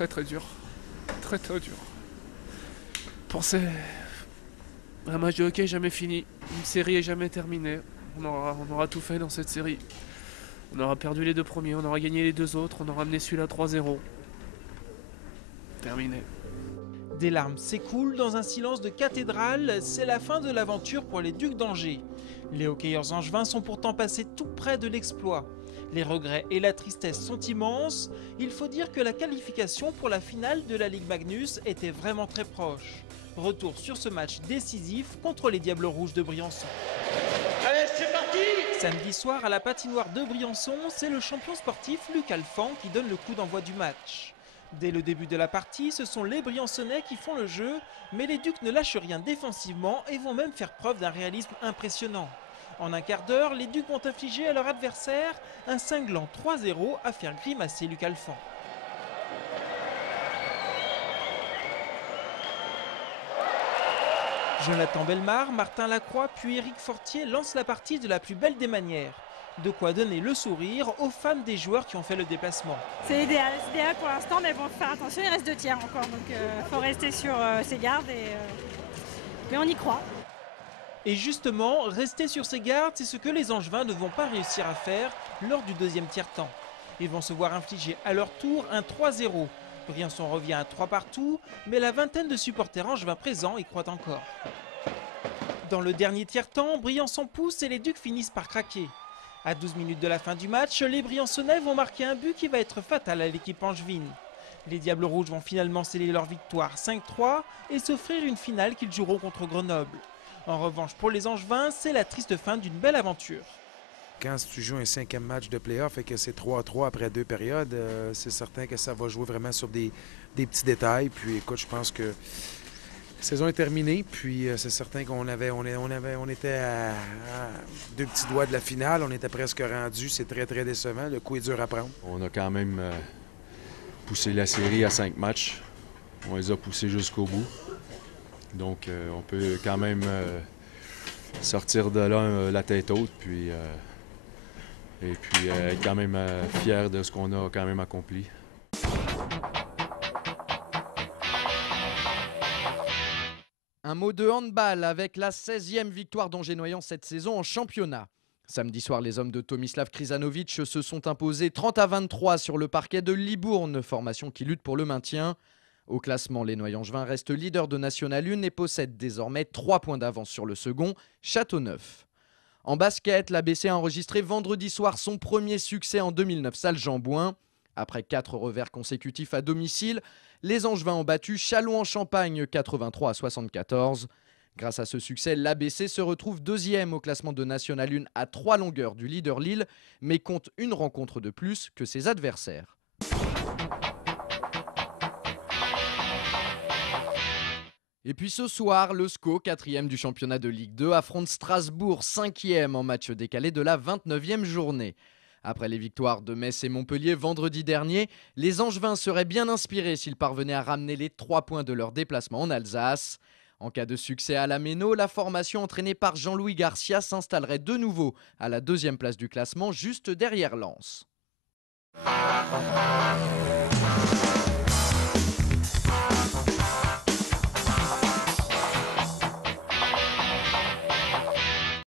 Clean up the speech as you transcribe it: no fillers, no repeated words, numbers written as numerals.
très très dur. Très très dur. Penser un match de hockey jamais fini, une série est jamais terminée. On aura tout fait dans cette série. On aura perdu les 2 premiers, on aura gagné les 2 autres, on aura amené celui-là 3-0. Terminé. Des larmes s'écoulent dans un silence de cathédrale, c'est la fin de l'aventure pour les Ducs d'Angers. Les hockeyeurs angevins sont pourtant passés tout près de l'exploit. Les regrets et la tristesse sont immenses. Il faut dire que la qualification pour la finale de la Ligue Magnus était vraiment très proche. Retour sur ce match décisif contre les Diables Rouges de Briançon. Allez, c'est parti! Samedi soir à la patinoire de Briançon, c'est le champion sportif Luc Alphand qui donne le coup d'envoi du match. Dès le début de la partie, ce sont les Briançonnais qui font le jeu, mais les Ducs ne lâchent rien défensivement et vont même faire preuve d'un réalisme impressionnant. En un quart d'heure, les Ducs vont infliger à leur adversaire un cinglant 3-0 à faire grimacer Luc Alphand. Jonathan Bellemare, Martin Lacroix puis Éric Fortier lancent la partie de la plus belle des manières. De quoi donner le sourire aux fans des joueurs qui ont fait le déplacement. C'est idéal pour l'instant, mais bon, faut faire attention, il reste 2 tiers encore, donc faut rester sur ses gardes, mais on y croit. Et justement, rester sur ses gardes, c'est ce que les Angevins ne vont pas réussir à faire lors du deuxième tiers-temps. Ils vont se voir infliger à leur tour un 3-0. Briançon revient à 3 partout, mais la vingtaine de supporters angevins présents y croient encore. Dans le dernier tiers-temps, Briançon pousse et les Ducs finissent par craquer. À 12 minutes de la fin du match, les Briançonnais vont marquer un but qui va être fatal à l'équipe angevine. Les Diables Rouges vont finalement sceller leur victoire 5-3 et s'offrir une finale qu'ils joueront contre Grenoble. En revanche, pour les Angevins, c'est la triste fin d'une belle aventure. Quand tu joues un 5e match de play-off et que c'est 3-3 après 2 périodes, c'est certain que ça va jouer vraiment sur des petits détails. Puis écoute, je pense que la saison est terminée, puis c'est certain qu'on était à 2 petits doigts de la finale, on était presque rendu, c'est très très décevant, le coup est dur à prendre. On a quand même poussé la série à 5 matchs, on les a poussés jusqu'au bout, donc on peut quand même sortir de là la tête haute, puis être quand même fier de ce qu'on a quand même accompli. Un mot de handball avec la 16e victoire d'Angers-Noyant cette saison en championnat. Samedi soir, les hommes de Tomislav Krizanovic se sont imposés 30-23 sur le parquet de Libourne, formation qui lutte pour le maintien. Au classement, les Noyangevins restent leaders de National 1 et possèdent désormais 3 points d'avance sur le second, Châteauneuf. En basket, l'ABC a enregistré vendredi soir son premier succès en 2009, Salles-Jambouin. Après 4 revers consécutifs à domicile, les Angevins ont battu Châlons-en-Champagne 83-74. Grâce à ce succès, l'ABC se retrouve 2e au classement de National 1 à 3 longueurs du leader Lille, mais compte une rencontre de plus que ses adversaires. Et puis ce soir, le SCO, 4e du championnat de Ligue 2, affronte Strasbourg, 5e en match décalé de la 29e journée. Après les victoires de Metz et Montpellier vendredi dernier, les Angevins seraient bien inspirés s'ils parvenaient à ramener les 3 points de leur déplacement en Alsace. En cas de succès à la Méno, la formation entraînée par Jean-Louis Garcia s'installerait de nouveau à la 2e place du classement, juste derrière Lens.